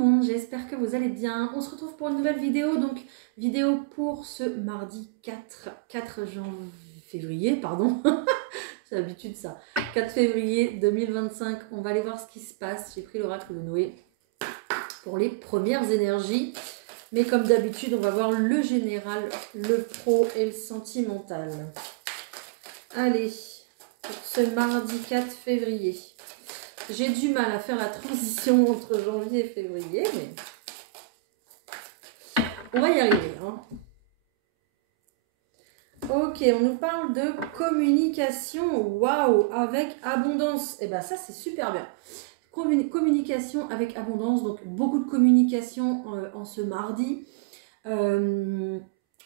monde, j'espère que vous allez bien. On se retrouve pour une nouvelle vidéo, donc vidéo pour ce mardi 4 février, pardon, c'est l'habitude ça, 4 février 2025, on va aller voir ce qui se passe. J'ai pris l'oracle de Noé pour les premières énergies, mais comme d'habitude, on va voir le général, le pro et le sentimental. Allez, pour ce mardi 4 février. J'ai du mal à faire la transition entre janvier et février, mais on va y arriver. Hein. Ok, on nous parle de communication. Waouh, avec abondance. Et bien ça, c'est super bien. Communication avec abondance, donc beaucoup de communication en ce mardi.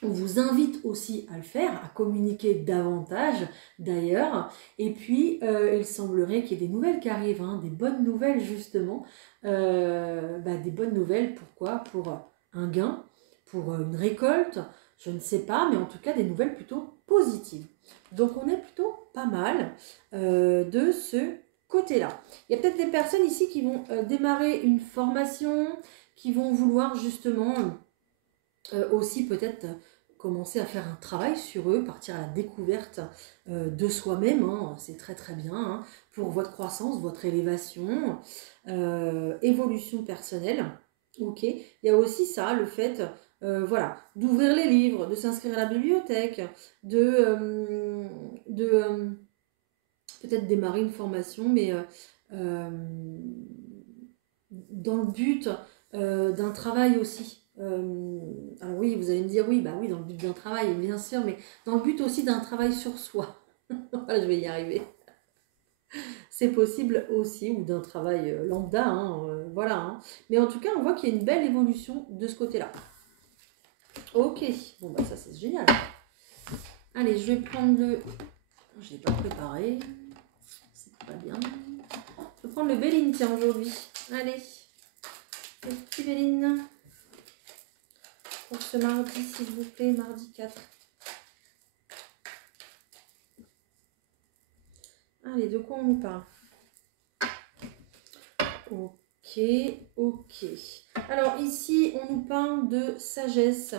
On vous invite aussi à le faire, à communiquer davantage d'ailleurs. Et puis, il semblerait qu'il y ait des nouvelles qui arrivent, hein, des bonnes nouvelles justement. Des bonnes nouvelles, pourquoi? Pour un gain, pour une récolte, je ne sais pas, mais en tout cas des nouvelles plutôt positives. Donc on est plutôt pas mal de ce côté-là. Il y a peut-être des personnes ici qui vont démarrer une formation, qui vont vouloir justement... aussi peut-être commencer à faire un travail sur eux, partir à la découverte de soi-même, hein, c'est très très bien, hein, pour votre croissance, votre élévation, évolution personnelle. Ok, il y a aussi ça, le fait voilà, d'ouvrir les livres, de s'inscrire à la bibliothèque, de peut-être démarrer une formation, mais dans le but d'un travail aussi. Alors oui, vous allez me dire, oui, bah oui, dans le but d'un travail, bien sûr, mais dans le but aussi d'un travail sur soi. Voilà, je vais y arriver. C'est possible aussi, ou d'un travail lambda, hein, voilà. Hein. Mais en tout cas, on voit qu'il y a une belle évolution de ce côté-là. Ok, bon bah ça c'est génial. Allez, je vais prendre le... Je ne l'ai pas préparé, c'est pas bien. Je vais prendre le Béline, tiens, aujourd'hui. Allez, le petit Béline. Pour ce mardi, s'il vous plaît, mardi 4. Allez, de quoi on nous parle? Ok, ok. Alors ici, on nous parle de sagesse.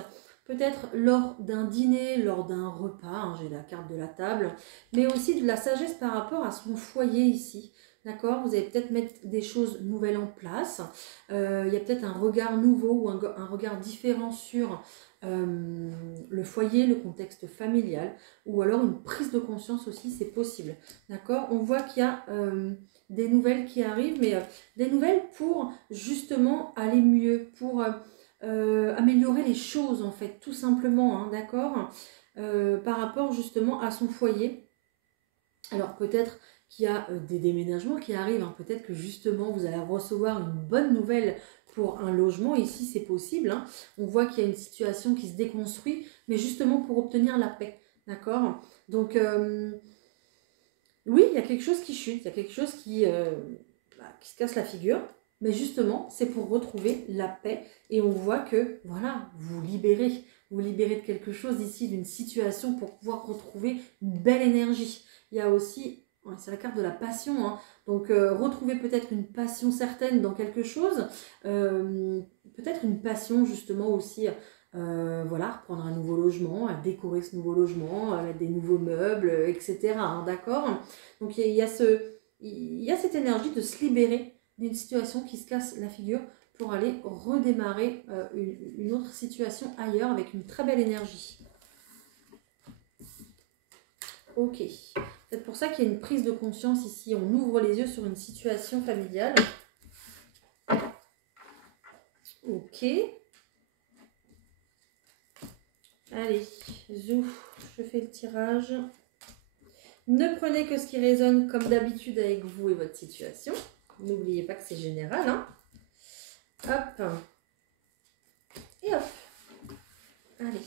Peut-être lors d'un dîner, lors d'un repas, hein, j'ai la carte de la table, mais aussi de la sagesse par rapport à son foyer ici. D'accord? Vous allez peut-être mettre des choses nouvelles en place. Il y a peut-être un regard nouveau ou un regard différent sur le foyer, le contexte familial, ou alors une prise de conscience aussi, c'est possible. D'accord? On voit qu'il y a des nouvelles qui arrivent, mais des nouvelles pour justement aller mieux, pour améliorer les choses en fait, tout simplement, hein, d'accord? Par rapport justement à son foyer. Alors peut-être qu'il y a des déménagements qui arrivent, hein. Peut-être que justement vous allez recevoir une bonne nouvelle pour un logement, ici c'est possible, hein. On voit qu'il y a une situation qui se déconstruit, mais justement pour obtenir la paix, d'accord? Donc oui, il y a quelque chose qui chute, il y a quelque chose qui se casse la figure, mais justement c'est pour retrouver la paix, et on voit que voilà, vous libérez de quelque chose ici, d'une situation, pour pouvoir retrouver une belle énergie. Il y a aussi, ouais, c'est la carte de la passion, hein. Donc retrouver peut-être une passion certaine dans quelque chose, peut-être une passion justement aussi, voilà, reprendre un nouveau logement, à décorer ce nouveau logement, à mettre des nouveaux meubles, etc. Hein, d'accord? Donc il y a cette énergie de se libérer d'une situation qui se casse la figure pour aller redémarrer une autre situation ailleurs avec une très belle énergie. Ok. C'est pour ça qu'il y a une prise de conscience ici. On ouvre les yeux sur une situation familiale. Ok. Allez, zou, je fais le tirage. Ne prenez que ce qui résonne comme d'habitude avec vous et votre situation. N'oubliez pas que c'est général, hein. Hop. Et hop. Allez.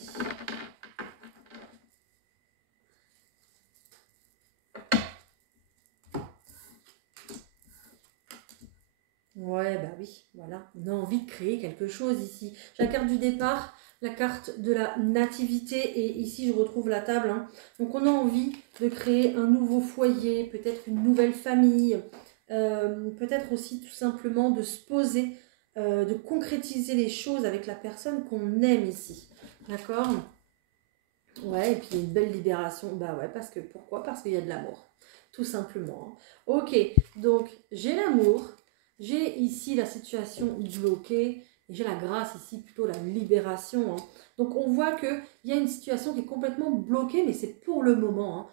Ouais, bah oui, voilà. On a envie de créer quelque chose ici. J'ai la carte du départ, la carte de la nativité, et ici je retrouve la table, hein. Donc on a envie de créer un nouveau foyer, peut-être une nouvelle famille, peut-être aussi tout simplement de se poser de concrétiser les choses avec la personne qu'on aime ici. D'accord? Ouais, et puis une belle libération. Bah ouais, parce que pourquoi? Parce qu'il y a de l'amour. Tout simplement. Ok, donc j'ai l'amour, j'ai ici la situation bloquée, et j'ai la grâce ici, plutôt la libération. Donc on voit qu'il y a une situation qui est complètement bloquée, mais c'est pour le moment,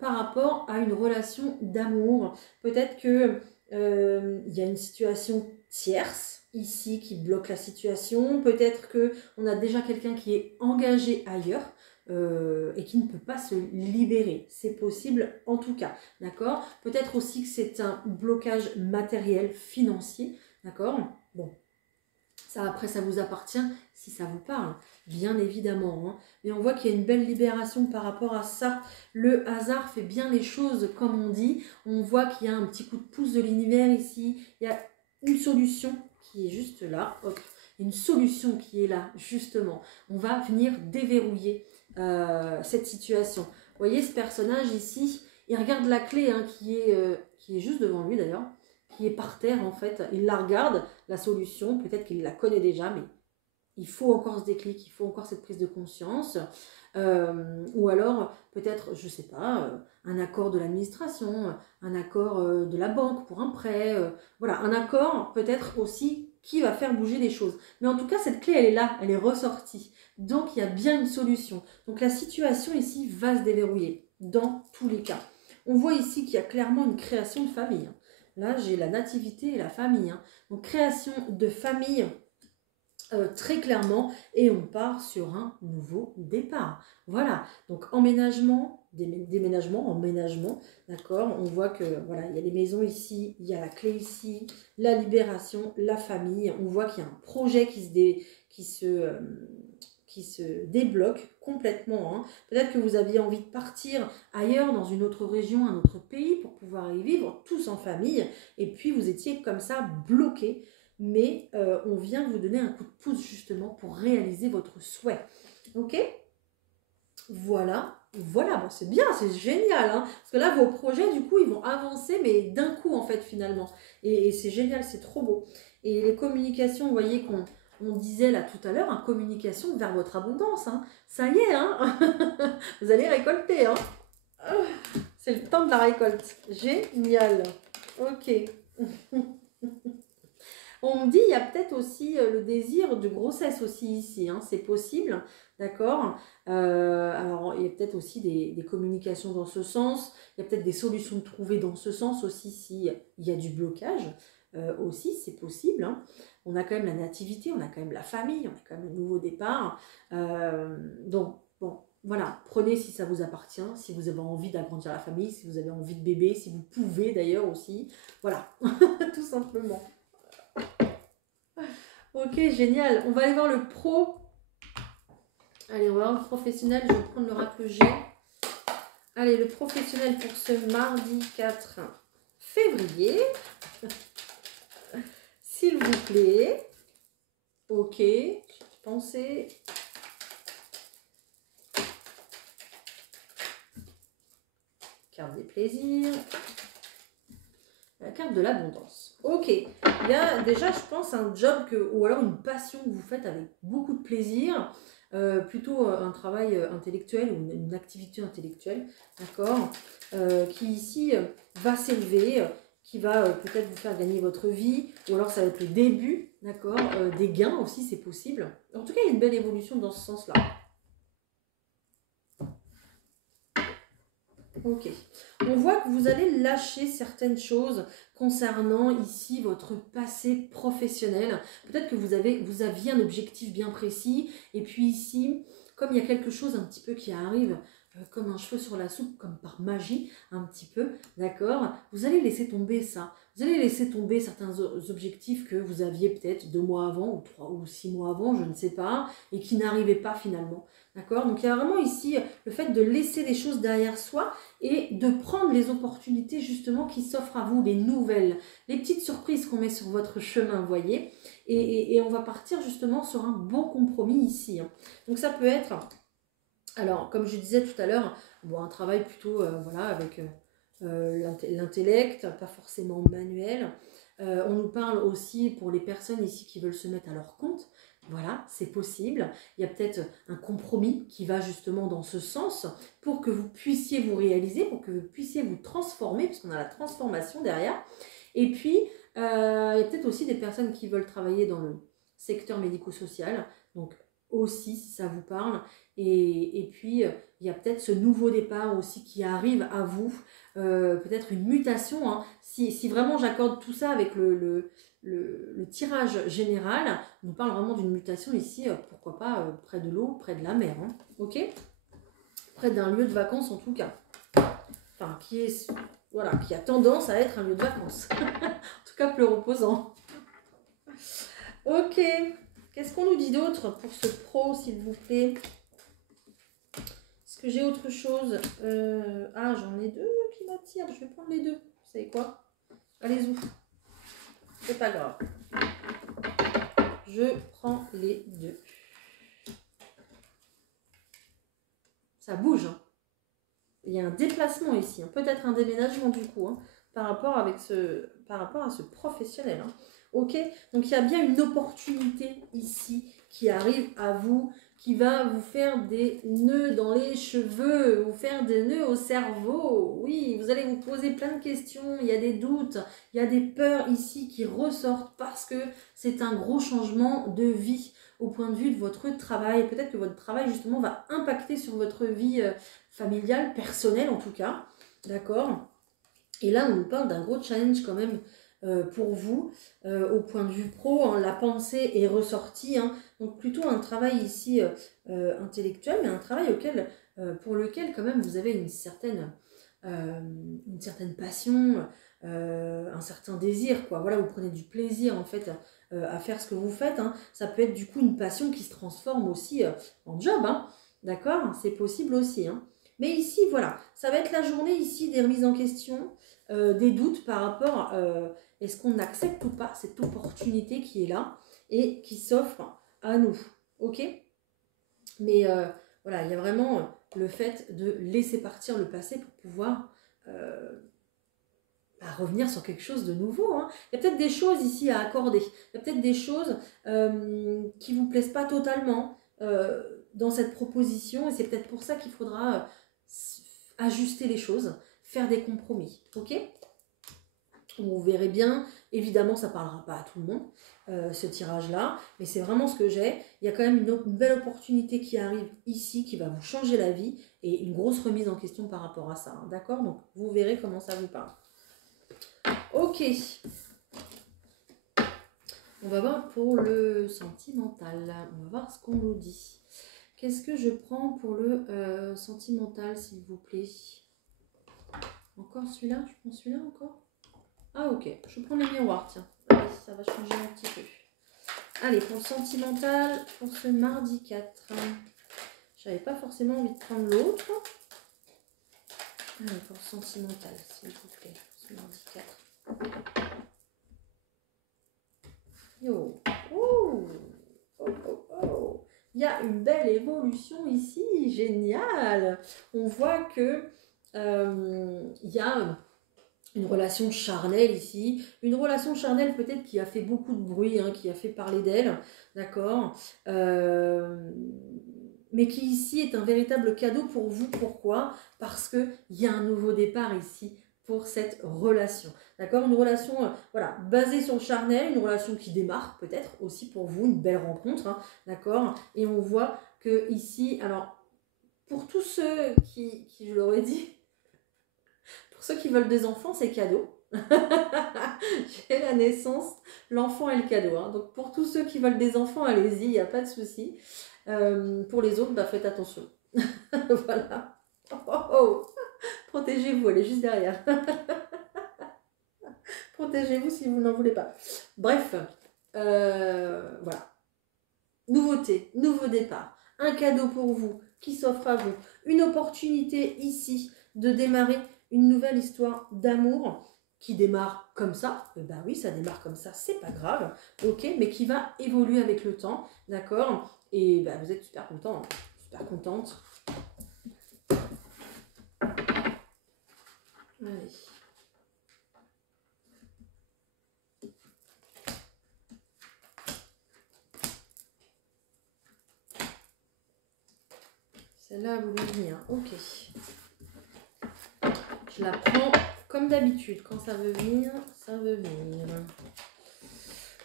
par rapport à une relation d'amour. Peut-être que il y a une situation tierce ici qui bloque la situation. Peut-être qu'on a déjà quelqu'un qui est engagé ailleurs. Et qui ne peut pas se libérer. C'est possible en tout cas, d'accord? Peut-être aussi que c'est un blocage matériel, financier, d'accord? Bon, ça après ça vous appartient si ça vous parle, bien évidemment. Mais on voit qu'il y a une belle libération par rapport à ça. Le hasard fait bien les choses comme on dit. On voit qu'il y a un petit coup de pouce de l'univers ici. Il y a une solution qui est juste là. Hop, une solution qui est là, justement. On va venir déverrouiller cette situation. Vous voyez ce personnage ici, il regarde la clé qui est juste devant lui d'ailleurs, qui est par terre en fait. Il la regarde, la solution, peut-être qu'il la connaît déjà, mais il faut encore ce déclic, il faut encore cette prise de conscience. Ou alors peut-être, je ne sais pas, un accord de l'administration, un accord de la banque pour un prêt, voilà, un accord peut-être aussi qui va faire bouger les choses. Mais en tout cas, cette clé, elle est là, elle est ressortie. Donc, il y a bien une solution. Donc, la situation ici va se déverrouiller dans tous les cas. On voit ici qu'il y a clairement une création de famille. Là, j'ai la nativité et la famille. Donc, création de famille très clairement, et on part sur un nouveau départ. Voilà, donc emménagement, déménagement, emménagement, d'accord. On voit que voilà, il y a les maisons ici, il y a la clé ici, la libération, la famille. On voit qu'il y a un projet qui se débloque complètement. Peut-être que vous aviez envie de partir ailleurs, dans une autre région, un autre pays, pour pouvoir y vivre tous en famille, et puis vous étiez comme ça bloqué. Mais on vient vous donner un coup de pouce justement pour réaliser votre souhait. Ok? Voilà, voilà, bon, c'est bien, c'est génial, parce que là, vos projets, du coup, ils vont avancer, mais d'un coup, en fait, finalement. Et c'est génial, c'est trop beau. Et les communications, vous voyez qu'on disait là tout à l'heure, communication vers votre abondance. Ça y est, vous allez récolter. C'est le temps de la récolte. Génial. Ok. On me dit, il y a peut-être aussi le désir de grossesse aussi ici, c'est possible, d'accord. Alors, il y a peut-être aussi des communications dans ce sens, il y a peut-être des solutions trouvées dans ce sens aussi, s'il y a du blocage, aussi, c'est possible. On a quand même la nativité, on a quand même la famille, on a quand même le nouveau départ. Donc, bon, voilà, prenez si ça vous appartient, si vous avez envie d'agrandir la famille, si vous avez envie de bébé, si vous pouvez d'ailleurs aussi. Voilà, tout simplement. Ok, génial. On va aller voir le pro. Allez, on va voir le professionnel. Je vais prendre l'oracle G. Allez, le professionnel pour ce mardi 4 février. S'il vous plaît. Ok, pensez. Carte des plaisirs. La carte de l'abondance. Ok, il y a déjà, je pense, un job ou alors une passion que vous faites avec beaucoup de plaisir, plutôt un travail intellectuel ou une activité intellectuelle, d'accord, qui ici va s'élever, qui va peut-être vous faire gagner votre vie, ou alors ça va être le début, d'accord, des gains aussi, c'est possible. En tout cas, il y a une belle évolution dans ce sens-là. Ok. On voit que vous allez lâcher certaines choses concernant ici votre passé professionnel. Peut-être que vous aviez un objectif bien précis et puis ici, comme il y a quelque chose un petit peu qui arrive comme un cheveu sur la soupe, comme par magie, un petit peu, d'accord? Vous allez laisser tomber ça. Vous allez laisser tomber certains objectifs que vous aviez peut-être 2 mois avant ou 3 ou 6 mois avant, je ne sais pas, et qui n'arrivaient pas finalement. D'accord? Donc il y a vraiment ici le fait de laisser les choses derrière soi et de prendre les opportunités justement qui s'offrent à vous, les nouvelles, les petites surprises qu'on met sur votre chemin, vous voyez. Et on va partir justement sur un bon compromis ici. Donc ça peut être, alors comme je disais tout à l'heure, bon, un travail plutôt voilà, avec l'intellect, pas forcément manuel. On nous parle aussi pour les personnes ici qui veulent se mettre à leur compte. Voilà, c'est possible. Il y a peut-être un compromis qui va justement dans ce sens pour que vous puissiez vous réaliser, pour que vous puissiez vous transformer, puisqu'on a la transformation derrière. Et puis, il y a peut-être aussi des personnes qui veulent travailler dans le secteur médico-social. Donc, aussi, si ça vous parle. Et puis, il y a peut-être ce nouveau départ aussi qui arrive à vous. Peut-être une mutation. Hein. Si vraiment j'accorde tout ça avec le tirage général, on parle vraiment d'une mutation ici, pourquoi pas près de l'eau, près de la mer. Hein. Ok, près d'un lieu de vacances en tout cas. Enfin, voilà, qui a tendance à être un lieu de vacances. En tout cas, plus reposant. Ok, qu'est-ce qu'on nous dit d'autre pour ce pro, s'il vous plaît? Est-ce que j'ai autre chose? Ah, j'en ai deux qui m'attirent. Je vais prendre les deux. Vous savez quoi? Allez-y. C'est pas grave. Je prends les deux. Ça bouge. Hein. Il y a un déplacement ici. Hein. Peut-être un déménagement du coup. Hein, par rapport à ce professionnel. Hein. Ok, donc il y a bien une opportunité ici qui arrive à vous, qui va vous faire des nœuds dans les cheveux, vous faire des nœuds au cerveau. Oui, vous allez vous poser plein de questions, il y a des doutes, il y a des peurs ici qui ressortent parce que c'est un gros changement de vie au point de vue de votre travail. Peut-être que votre travail justement va impacter sur votre vie familiale, personnelle en tout cas. D'accord ? Et là, on nous parle d'un gros challenge quand même pour vous, au point de vue pro, hein, la pensée est ressortie, hein, donc plutôt un travail ici intellectuel, mais un travail pour lequel quand même vous avez une certaine passion, un certain désir, quoi. Voilà, vous prenez du plaisir en fait à faire ce que vous faites, hein. Ça peut être du coup une passion qui se transforme aussi en job, hein. D'accord, c'est possible aussi, hein. Mais ici, voilà, ça va être la journée ici des remises en question, des doutes par rapport est-ce qu'on accepte ou pas cette opportunité qui est là et qui s'offre à nous. Ok ? Mais voilà, il y a vraiment le fait de laisser partir le passé pour pouvoir revenir sur quelque chose de nouveau. Hein. Il y a peut-être des choses ici à accorder. Il y a peut-être des choses qui ne vous plaisent pas totalement dans cette proposition. Et c'est peut-être pour ça qu'il faudra ajuster les choses, faire des compromis. Ok ? Vous verrez bien, évidemment ça ne parlera pas à tout le monde, ce tirage-là, mais c'est vraiment ce que j'ai. Il y a quand même une belle opportunité qui arrive ici, qui va vous changer la vie, et une grosse remise en question par rapport à ça. Hein, d'accord ? Donc vous verrez comment ça vous parle. Ok. On va voir pour le sentimental. On va voir ce qu'on nous dit. Qu'est-ce que je prends pour le sentimental, s'il vous plaît? Encore celui-là? Je prends celui-là encore? Ah ok, je prends les miroirs, tiens. Allez, ça va changer un petit peu. Allez, pour le sentimental, pour ce mardi 4. J'avais pas forcément envie de prendre l'autre. Allez, pour le sentimental, s'il vous plaît, ce mardi 4. Yo. Oh. Oh, oh, oh. Il y a une belle évolution ici, génial. On voit que il y a une relation charnelle ici, une relation charnelle peut-être qui a fait beaucoup de bruit, hein, qui a fait parler d'elle, d'accord, mais qui ici est un véritable cadeau pour vous. Pourquoi? Parce qu'il y a un nouveau départ ici pour cette relation, d'accord, une relation voilà, basée sur le charnel, une relation qui démarre peut-être aussi pour vous, une belle rencontre, hein, d'accord, et on voit que ici, alors pour tous ceux qui je l'aurais dit, pour ceux qui veulent des enfants, c'est cadeau. J'ai la naissance, l'enfant est le cadeau. Hein. Donc pour tous ceux qui veulent des enfants, allez-y, il n'y a pas de souci. Pour les autres, faites attention. Voilà. Oh, oh, oh. Protégez-vous, elle est juste derrière. Protégez-vous si vous n'en voulez pas. Bref, voilà. Nouveauté, nouveau départ. Un cadeau pour vous qui s'offre à vous. Une opportunité ici de démarrer une nouvelle histoire d'amour qui démarre comme ça. Ben oui, ça démarre comme ça, c'est pas grave. Ok, mais qui va évoluer avec le temps. D'accord? Et ben, vous êtes super content, super contente. Allez. Celle-là a voulu venir. Ok. Je la prends comme d'habitude. Quand ça veut venir, ça veut venir.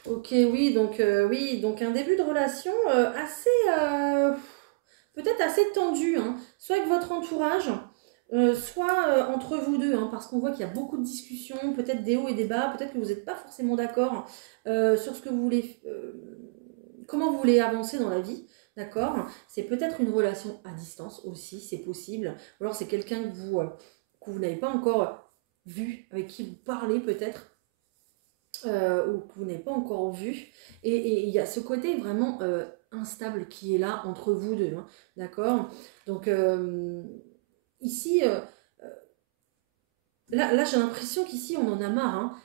Ok, oui, donc un début de relation assez, peut-être assez tendu, hein, soit avec votre entourage, soit entre vous deux, hein, parce qu'on voit qu'il y a beaucoup de discussions, peut-être des hauts et des bas, peut-être que vous n'êtes pas forcément d'accord sur ce que vous voulez, comment vous voulez avancer dans la vie, d'accord? C'est peut-être une relation à distance aussi, c'est possible, ou alors c'est quelqu'un que vous n'avez pas encore vu, avec qui vous parlez peut-être, ou que vous n'avez pas encore vu. Et il y a ce côté vraiment instable qui est là entre vous deux. Hein, d'accord? Donc ici, là j'ai l'impression qu'ici on en a marre. Hein,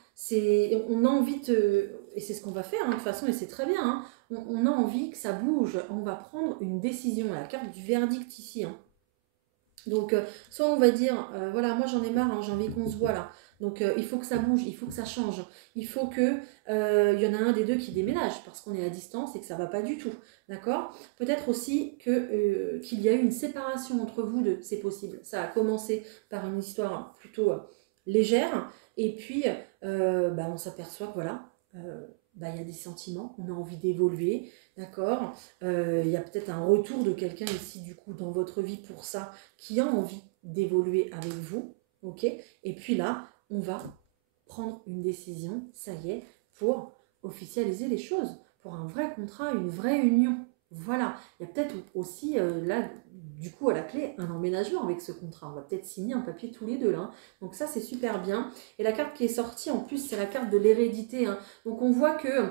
on a envie de... Et c'est ce qu'on va faire hein, de toute façon, et c'est très bien. Hein, on a envie que ça bouge. On va prendre une décision. La carte du verdict ici. Hein. Donc, soit on va dire, voilà, moi j'en ai marre, hein, j'ai envie qu'on se voit là. Donc, il faut que ça bouge, il faut que ça change. Il faut que y en a un des deux qui déménage parce qu'on est à distance et que ça va pas du tout. D'accord? Peut-être aussi qu'il y a eu une séparation entre vous deux, c'est possible. Ça a commencé par une histoire plutôt légère et puis on s'aperçoit que voilà, il y a des sentiments, on a envie d'évoluer. D'accord? Il y a peut-être un retour de quelqu'un ici, du coup, dans votre vie pour ça, qui a envie d'évoluer avec vous. Ok? Et puis là, on va prendre une décision, ça y est, pour officialiser les choses, pour un vrai contrat, une vraie union. Voilà. Il y a peut-être aussi, là, du coup, à la clé, un emménagement avec ce contrat. On va peut-être signer un papier tous les deux, là. Hein. Donc ça, c'est super bien. Et la carte qui est sortie, en plus, c'est la carte de l'hérédité. Hein. Donc on voit que...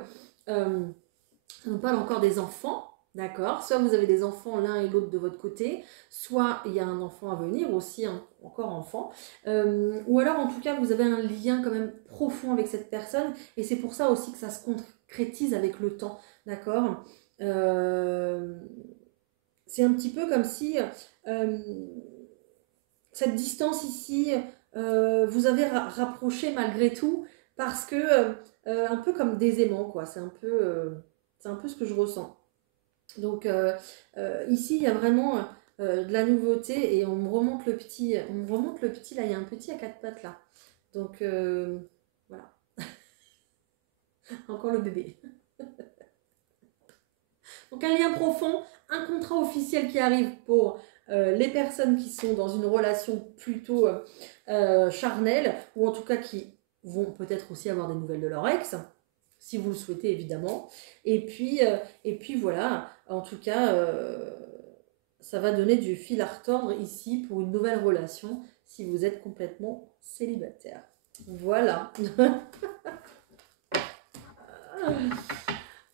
ça nous parle encore des enfants, d'accord? Soit vous avez des enfants l'un et l'autre de votre côté, soit il y a un enfant à venir, aussi encore enfant. Ou alors en tout cas vous avez un lien quand même profond avec cette personne et c'est pour ça aussi que ça se concrétise avec le temps, d'accord? C'est un petit peu comme si cette distance ici vous avez rapproché malgré tout parce que un peu comme des aimants quoi, c'est un peu ce que je ressens. Donc ici, il y a vraiment de la nouveauté et on me remonte le petit. On me remonte le petit, là, il y a un petit à quatre pattes là. Donc voilà, encore le bébé. Donc un lien profond, un contrat officiel qui arrive pour les personnes qui sont dans une relation plutôt charnelle ou en tout cas qui vont peut-être aussi avoir des nouvelles de leur ex. Si vous le souhaitez évidemment. Et puis voilà, en tout cas, ça va donner du fil à retordre ici pour une nouvelle relation si vous êtes complètement célibataire. Voilà.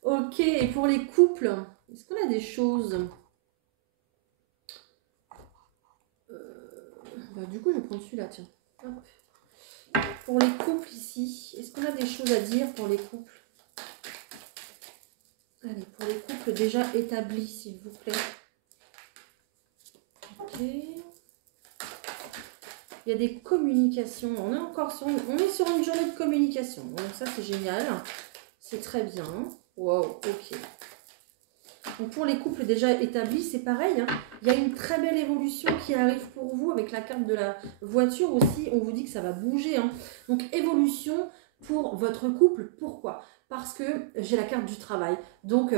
Ok, et pour les couples, est-ce qu'on a des choses du coup, je vais prendre celui-là, tiens. Hop. Pour les couples ici, est-ce qu'on a des choses à dire pour les couples? Allez, pour les couples déjà établis, s'il vous plaît. Ok. Il y a des communications. On est sur une journée de communication. Donc ça, c'est génial. C'est très bien. Wow, ok. Donc pour les couples déjà établis, c'est pareil. Hein. Il y a une très belle évolution qui arrive pour vous avec la carte de la voiture aussi. On vous dit que ça va bouger. Hein. Donc évolution pour votre couple. Pourquoi? Parce que j'ai la carte du travail. Donc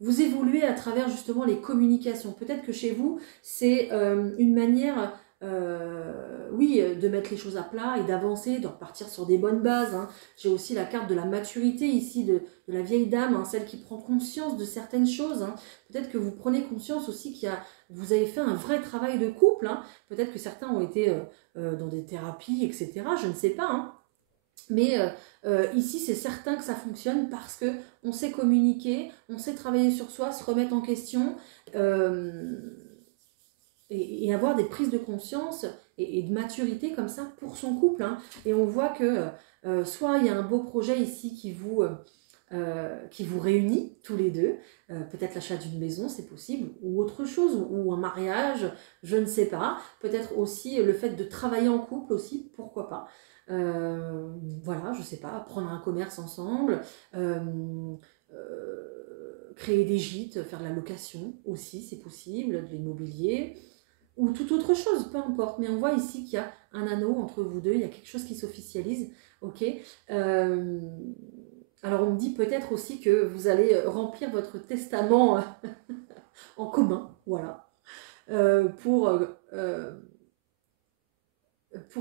vous évoluez à travers justement les communications. Peut-être que chez vous, c'est une manière... de mettre les choses à plat et d'avancer, de repartir sur des bonnes bases. Hein. J'ai aussi la carte de la maturité ici, de la vieille dame, hein, celle qui prend conscience de certaines choses. Hein. Peut-être que vous prenez conscience aussi vous avez fait un vrai travail de couple. Hein. Peut-être que certains ont été dans des thérapies, etc. Je ne sais pas. Hein. Mais ici, c'est certain que ça fonctionne parce qu'on sait communiquer, on sait travailler sur soi, se remettre en question. Et avoir des prises de conscience et de maturité comme ça pour son couple. Hein. Et on voit que soit il y a un beau projet ici qui vous réunit tous les deux, peut-être l'achat d'une maison, c'est possible, ou autre chose, ou un mariage, je ne sais pas. Peut-être aussi le fait de travailler en couple aussi, pourquoi pas. Voilà, je ne sais pas, prendre un commerce ensemble, créer des gîtes, faire de la location aussi, c'est possible, de l'immobilier, ou toute autre chose, peu importe. Mais on voit ici qu'il y a un anneau entre vous deux, il y a quelque chose qui s'officialise, ok. Alors on me dit peut-être aussi que vous allez remplir votre testament en commun, voilà, pour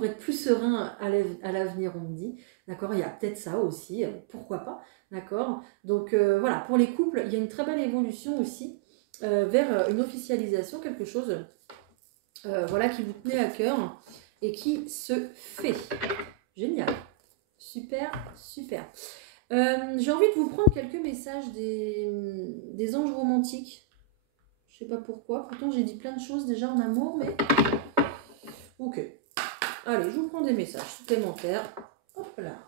être plus serein à l'avenir, on me dit. D'accord, il y a peut-être ça aussi, pourquoi pas, d'accord. Donc voilà, pour les couples, il y a une très belle évolution aussi vers une officialisation, quelque chose voilà, qui vous tenait à cœur et qui se fait. Génial, super, super. J'ai envie de vous prendre quelques messages des anges romantiques. Je sais pas pourquoi, pourtant j'ai dit plein de choses déjà en amour, mais ok. Allez, je vous prends des messages supplémentaires. Hop là.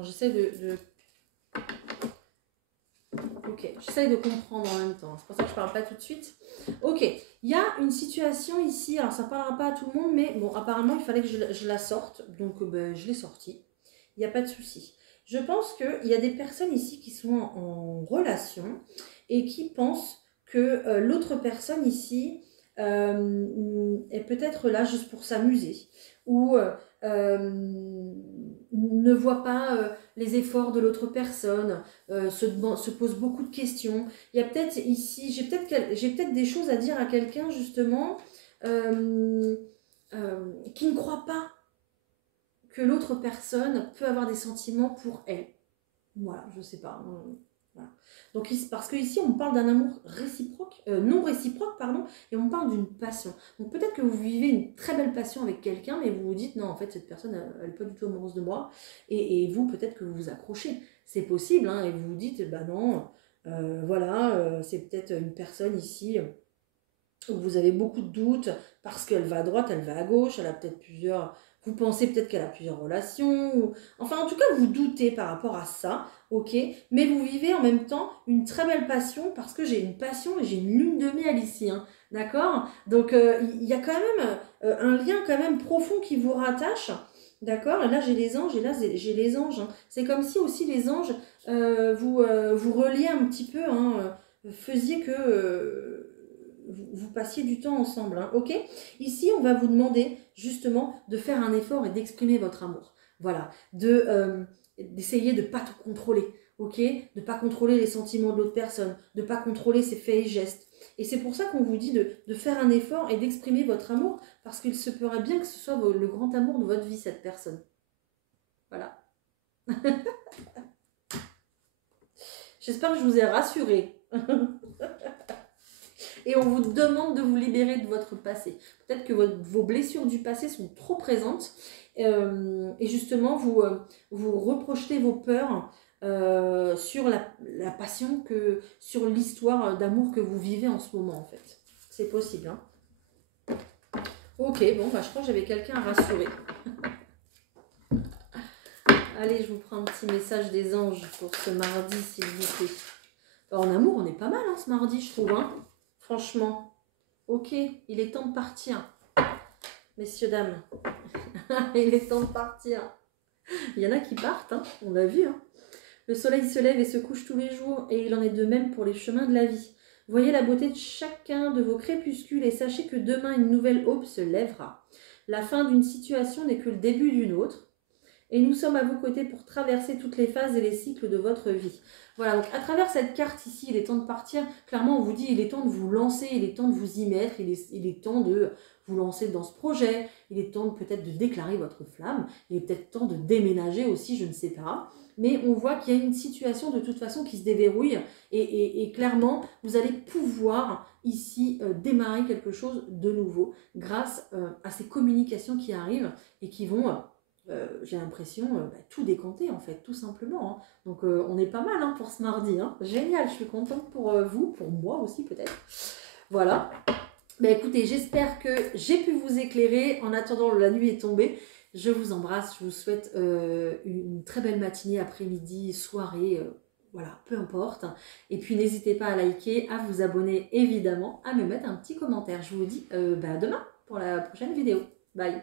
J'essaie Ok, j'essaie de comprendre en même temps. C'est pour ça que je ne parle pas tout de suite. Ok, il y a une situation ici. Alors, ça ne parlera pas à tout le monde, mais bon, apparemment, il fallait que je la sorte. Donc, ben, je l'ai sortie. Il n'y a pas de souci. Je pense qu'il y a des personnes ici qui sont en relation et qui pensent que l'autre personne ici est peut-être là juste pour s'amuser ou ne voit pas les efforts de l'autre personne, se pose beaucoup de questions. Il y a peut-être ici, j'ai peut-être des choses à dire à quelqu'un justement qui ne croit pas que l'autre personne peut avoir des sentiments pour elle. Voilà, je sais pas. Voilà. Donc, parce qu'ici, on parle d'un amour réciproque, non réciproque, pardon, et on parle d'une passion. Donc, peut-être que vous vivez une très belle passion avec quelqu'un, mais vous vous dites, non, en fait, cette personne, elle n'est pas du tout amoureuse de moi. Et vous, peut-être que vous vous accrochez. C'est possible, hein, et vous vous dites, bah non, voilà, c'est peut-être une personne ici où vous avez beaucoup de doutes parce qu'elle va à droite, elle va à gauche, elle a peut-être plusieurs... Vous pensez peut-être qu'elle a plusieurs relations. Enfin, en tout cas, vous doutez par rapport à ça, ok. Mais vous vivez en même temps une très belle passion parce que j'ai une passion et j'ai une lune de miel ici, hein, d'accord. Donc, il y a quand même un lien quand même profond qui vous rattache, d'accord. Et là, j'ai les anges et là, j'ai les anges. Hein. C'est comme si aussi les anges vous reliez un petit peu, hein, faisiez que... vous passiez du temps ensemble, hein, ok. Ici, on va vous demander justement de faire un effort et d'exprimer votre amour. Voilà, d'essayer de ne pas tout contrôler, ok, de ne pas contrôler les sentiments de l'autre personne, de ne pas contrôler ses faits et gestes. Et c'est pour ça qu'on vous dit de faire un effort et d'exprimer votre amour, parce qu'il se pourrait bien que ce soit le grand amour de votre vie, cette personne. Voilà. J'espère que je vous ai rassuré. Et on vous demande de vous libérer de votre passé. Peut-être que vos blessures du passé sont trop présentes et justement vous reprojetez vos peurs sur la passion, sur l'histoire d'amour que vous vivez en ce moment en fait. C'est possible. Hein. Ok, bon, bah, je crois que j'avais quelqu'un à rassurer. Allez, je vous prends un petit message des anges pour ce mardi, s'il vous plaît. En amour, on est pas mal hein, ce mardi, je trouve. Hein. Franchement. Ok, il est temps de partir. Messieurs, dames. Il est temps de partir. Il y en a qui partent, hein, on l'a vu. Hein. Le soleil se lève et se couche tous les jours, et il en est de même pour les chemins de la vie. Voyez la beauté de chacun de vos crépuscules et sachez que demain une nouvelle aube se lèvera. La fin d'une situation n'est que le début d'une autre. Et nous sommes à vos côtés pour traverser toutes les phases et les cycles de votre vie. Voilà, donc à travers cette carte ici, il est temps de partir. Clairement, on vous dit, il est temps de vous lancer, il est temps de vous y mettre, il est temps de vous lancer dans ce projet, il est temps peut-être de déclarer votre flamme, il est peut-être temps de déménager aussi, je ne sais pas. Mais on voit qu'il y a une situation de toute façon qui se déverrouille et clairement, vous allez pouvoir ici démarrer quelque chose de nouveau grâce à ces communications qui arrivent et qui vont... j'ai l'impression tout décanter en fait, tout simplement. Hein. Donc on est pas mal hein, pour ce mardi. Hein. Génial, je suis contente pour vous, pour moi aussi peut-être. Voilà. Bah, écoutez, j'espère que j'ai pu vous éclairer. En attendant, la nuit est tombée. Je vous embrasse, je vous souhaite une très belle matinée, après-midi, soirée, voilà, peu importe. Et puis n'hésitez pas à liker, à vous abonner évidemment, à me mettre un petit commentaire. Je vous dis à demain pour la prochaine vidéo. Bye.